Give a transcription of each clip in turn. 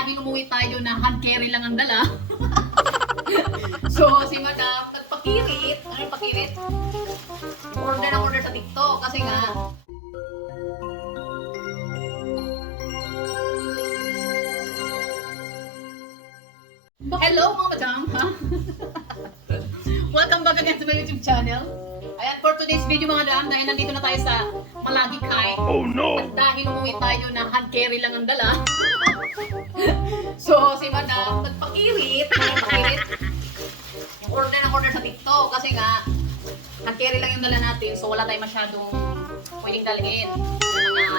dahil umuwi tayo na hand carry lang ang dala. so, si Madam, nagpakirit. Ano yung pakirit? Order ng order sa TikTok. Kasi nga, Hello mga madam, ha? Welcome back again to my YouTube channel. Ayan, for today's video mga madam, dahil nandito na tayo sa Malagi Kai. Oh no! At dahil umuwi tayo na hand carry lang ang dala. so, si madam, nagpakirit. Nagpakirit. Yung order ng order sa TikTok. Kasi nga, hand carry lang yung dala natin. So, wala tayong masyadong pwedeng dalhin. Yung mga,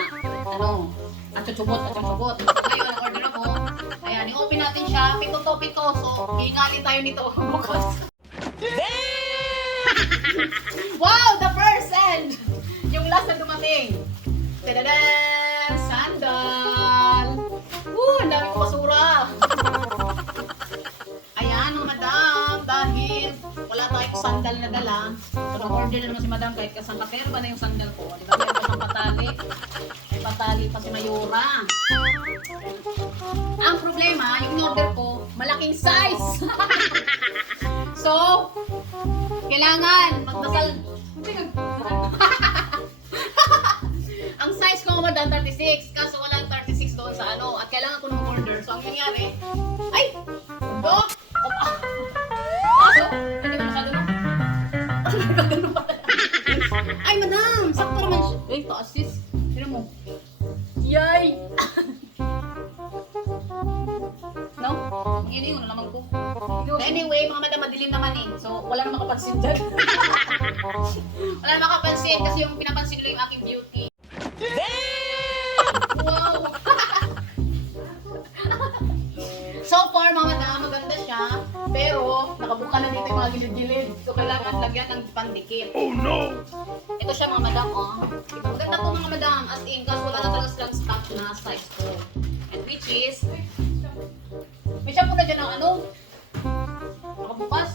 ano, at chuchubot, at chuchubot. Ngayon, ang order ako. Ayan, i-open natin siya. Pito to, pito. So, hihingalin tayo nito bukas. wow! The first end! Yung last na dumating. Tadadam! Sandal na dala. So, nag-order na naman si madam kahit kasang kaperba na yung sandal ko. Di ba? Meron pa patali. May patali pa si Mayura. Ang problema, yung in-order ko, malaking size. so, kailangan magdasal. Ang size ko madam 36, kaso walang 36 doon sa ano. At kailangan ko ng order. So, ang nangyari, Ay, taas sis. Tira mo. Yay! no? Yun yung naman ko. Anyway, mga madam, madilim naman eh. So, wala na makapansin dyan. wala na makapansin kasi yung pinapansin nila yung aking beauty. Wow! so far, mga madam, maganda siya. Pero, nakabuka na dito yung mga gilid-gilid. So, kailangan lagyan ng pandikit. Oh no! Ito siya mga madam, oh. Maganda to mga madam, as in, kasi wala na talaga silang stock na size ko. And which is, may shampoo na dyan ng ano, nakabukas.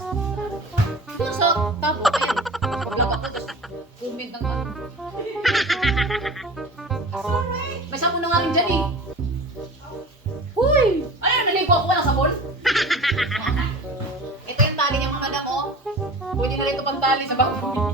Doon sa tabo, ayan. Paglagak ko, tapos comment ng ano. May shampoo na nga rin dyan eh. Huy! Ano yung naligo ako, walang sabon? Ito yung tali niya mga madam, oh. Pwede na rin ito pang tali sa baboy.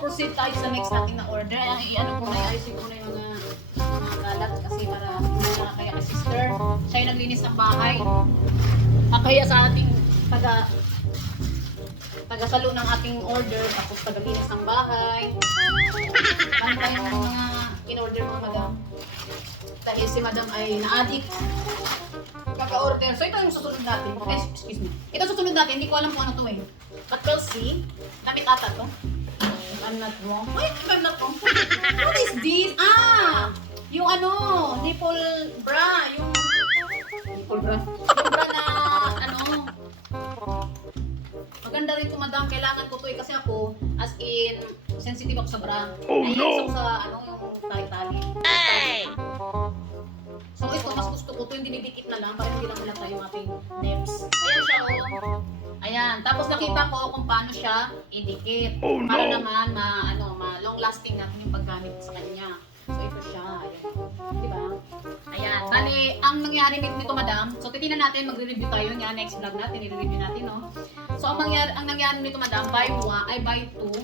Proceed tayo sa next natin na order. Ang i-ano ko na, ayusin ko na yung mga, mga kasi para hindi na kaya kay sister. Siya yung naglinis ng bahay. Ah, kaya sa ating taga taga-salo ng ating order, tapos taga-linis ng bahay. Ano pa yung mga in-order mga madam? Dahil si madam ay na-addict. Kaka-order. So ito yung susunod natin. Eh, excuse me. Ito susunod natin. Hindi ko alam kung ano to eh. But we'll see. Namit ata to. If I'm not wrong. Wait, if I'm not wrong. What is this? Ah! Yung ano, nipple bra. Yung... Nipple bra? Yung bra na, ano, Maganda rin ito, madam. Kailangan ko to eh. Kasi ako, as in, sensitive ako sa bra. Oh, Ay, no! sa, ano, yung tali-tali. So, ito, mas gusto ko to yung dinidikit na lang para hindi lang halata yung ating nerves. Ayan siya, oh. Ayan. Tapos nakita ko kung paano siya idikit. Oh, Para no! naman, ma, ano, ma, long lasting natin yung paggamit sa kanya. So, ito siya. Ayan. Di ba? Ayan. Bali, ang nangyari nito, madam, so titingnan natin, magre-review tayo nga next vlog natin, i-review natin, no? So, ang mangyari, ang nangyari nito, madam, buy one, ay buy two,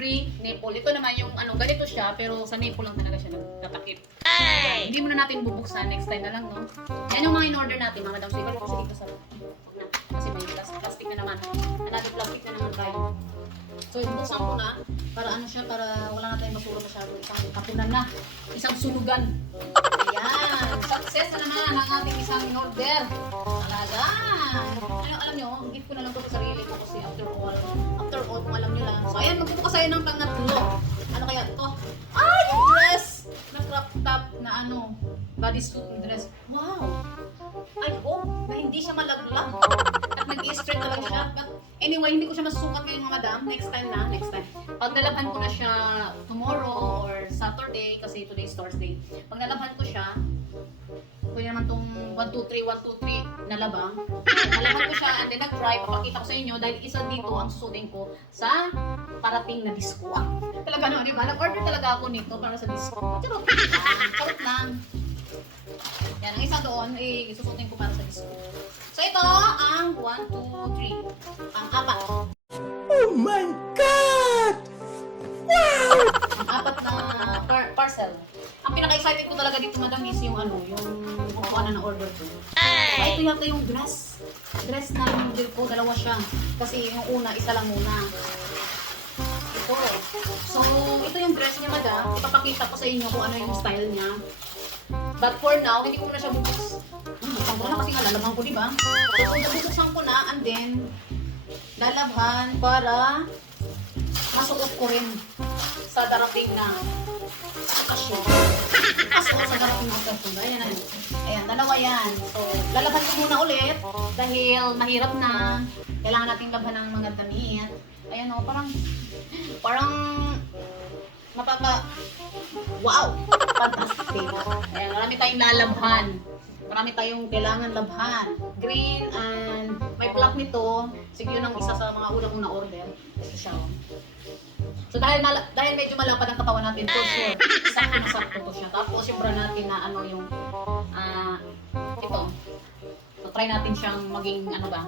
free nipple. Ito naman yung, ano, ganito siya, pero sa nipple lang talaga siya nagtatakip. Hindi muna natin bubuksan, next time na lang, no? Yan yung mga in-order natin, mga madam. Ko siya dito sa, huwag na. Kasi may plas- plastic na naman. Another plastic na naman tayo. So, ibuksan ko na, para ano siya, para wala na tayong basura masyado. Isang kapunan na. Isang sunugan. Ayan. Success na naman ang ating isang in-order. Talaga. Ano, alam nyo, gift ko na lang to sa sarili ko kasi after all, after all, kung alam nyo lang. So, ayan, magbubukas tayo ng pangatlo. Ano kaya ito? Ah, yung dress! Na crop top na ano, bodysuit na dress. Wow! I hope na hindi siya malaglag. At nag-i-straight na lang siya. But anyway, hindi ko siya masusukat ngayon mga madam. Next time na, next time. Pag nalabhan ko na siya tomorrow or Saturday, kasi today is Thursday. Pag nalabhan ko siya, pwede naman tong 1, 2, 3, 1, 2, 3 nalaba. Nalaban ko siya and then nag-try. Papakita ko sa inyo dahil isa dito ang susutin ko sa parating na disco. Talaga no, di ba? Nag-order talaga ako nito para sa disco. Charot lang. Charot lang. Yan, ang isa doon, eh, susutin ko para sa disco. So ito, ang 1, 2, 3. Ang apat. Oh my God! Ang apat na par- parcel. Ang pinaka-excited ko talaga dito, madam, is yung ano, yung kukuha na ng order ko. So, ito yata yung dress. Dress na yung model ko, dalawa siya. Kasi yung una, isa lang muna. Ito. So, ito yung dress niya, madam. Ipapakita ko sa inyo kung ano yung style niya. But for now, hindi ko muna siya bukas. Hmm, buksan ko na kasi nga lalabhan ko, di ba? So, bubuksan ko na and then, lalabhan para masuot ko rin sa darating na okasyon. Masuot sa darating na okasyon. Ayan, ayan. Ayan, dalawa yan. So, lalabhan ko muna ulit dahil mahirap na. Kailangan nating labhan ng mga damit. Ayan o, parang, parang, mapapa, wow! Fantastic. Ayan, marami tayong lalabhan. Marami tayong kailangan labhan. Green and may black nito. Sige yun ang isa sa mga unang-una order. Ito siya. So dahil mala- dahil medyo malapad ang katawan natin, for sure, sakto na sakto to siya. Tapos yung bra natin na ano yung, ah, ito. So try natin siyang maging, ano ba,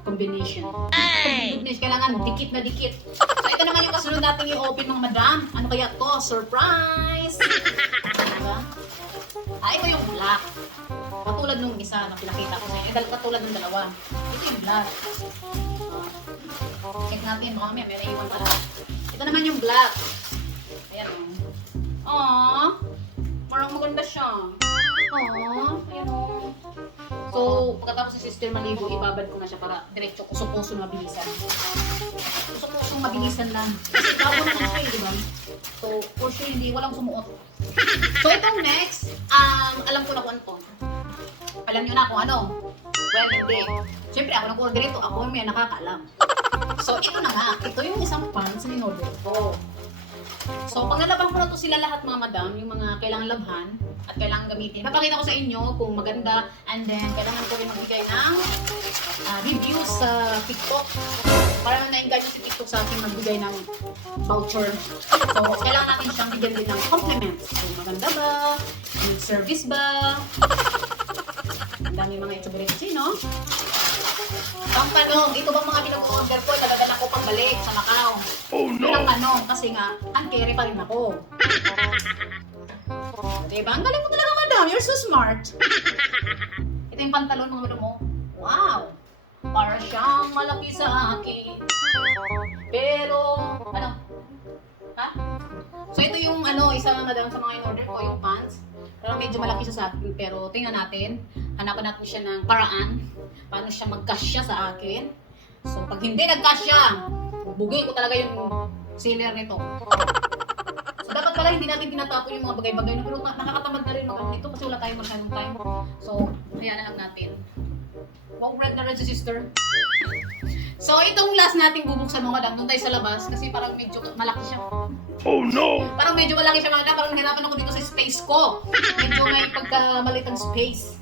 combination. Combination, kailangan dikit na dikit. So ito naman yung kasunod natin i-open mga madam. Ano kaya to? Surprise! Diba? Ah, ito yung black. Katulad nung isa na pinakita ko sa inyo. Eh, katulad ng dalawa. Ito yung black. Check natin. Baka mamaya may naiwan pala. Ito naman yung black. Ayan o. Oh. Aww. Parang maganda siya. Aww. Ayan o. So, pagkatapos si sister maligo, ibabad ko na siya para diretso kuso-kuso mabilisan. Kuso-kuso mabilisan lang. Kasi bago naman siya eh, di ba? So, for sure, hindi, walang sumuot. So, itong next, um, alam ko na kung ano to. Alam nyo na kung ano. Well, hindi. Siyempre, ako nag-order ito. Ako may nakakaalam. So, ito na nga. Ito yung isang pants na in-order ko. So, pag nalaban ko na to sila lahat mga madam, yung mga kailangan labhan at kailangan gamitin. Papakita ko sa inyo kung maganda and then kailangan ko rin magbigay ng ah, review sa TikTok. Para na-engage si TikTok sa akin magbigay ng voucher. So, kailangan natin siyang bigyan din ng compliments. So, maganda ba? Yung service ba? Ang dami mga itsubrit kasi, no? Ang tanong, ito bang mga pinag-order ko, talaga ko pang balik sa Macau? Oh ang tanong, kasi nga, uncarry pa rin ako. diba? Ang galing mo talaga, madam. You're so smart. Ito yung pantalon madam mo. Wow! Para siyang malaki sa akin. Pero, ano? Ha? So, ito yung ano, isa madam sa mga in-order ko, yung pants. Pero medyo malaki siya sa akin. Pero tingnan natin. Hanapan natin siya ng paraan. Paano siya magkasya sa akin. So, pag hindi nagkasya, bugay ko talaga yung sealer nito. So, dapat pala hindi natin tinatapon yung mga bagay-bagay. Pero na- nakakatamad na rin mga nito kasi wala tayong masyadong time. So, kaya na lang natin. Wow, red na red si sister. So, itong last nating bubuksan mga madam, doon tayo sa labas kasi parang medyo malaki siya. Oh no! Parang medyo malaki siya mga parang nahirapan ako dito sa space ko. Medyo may pagkamalit ang space.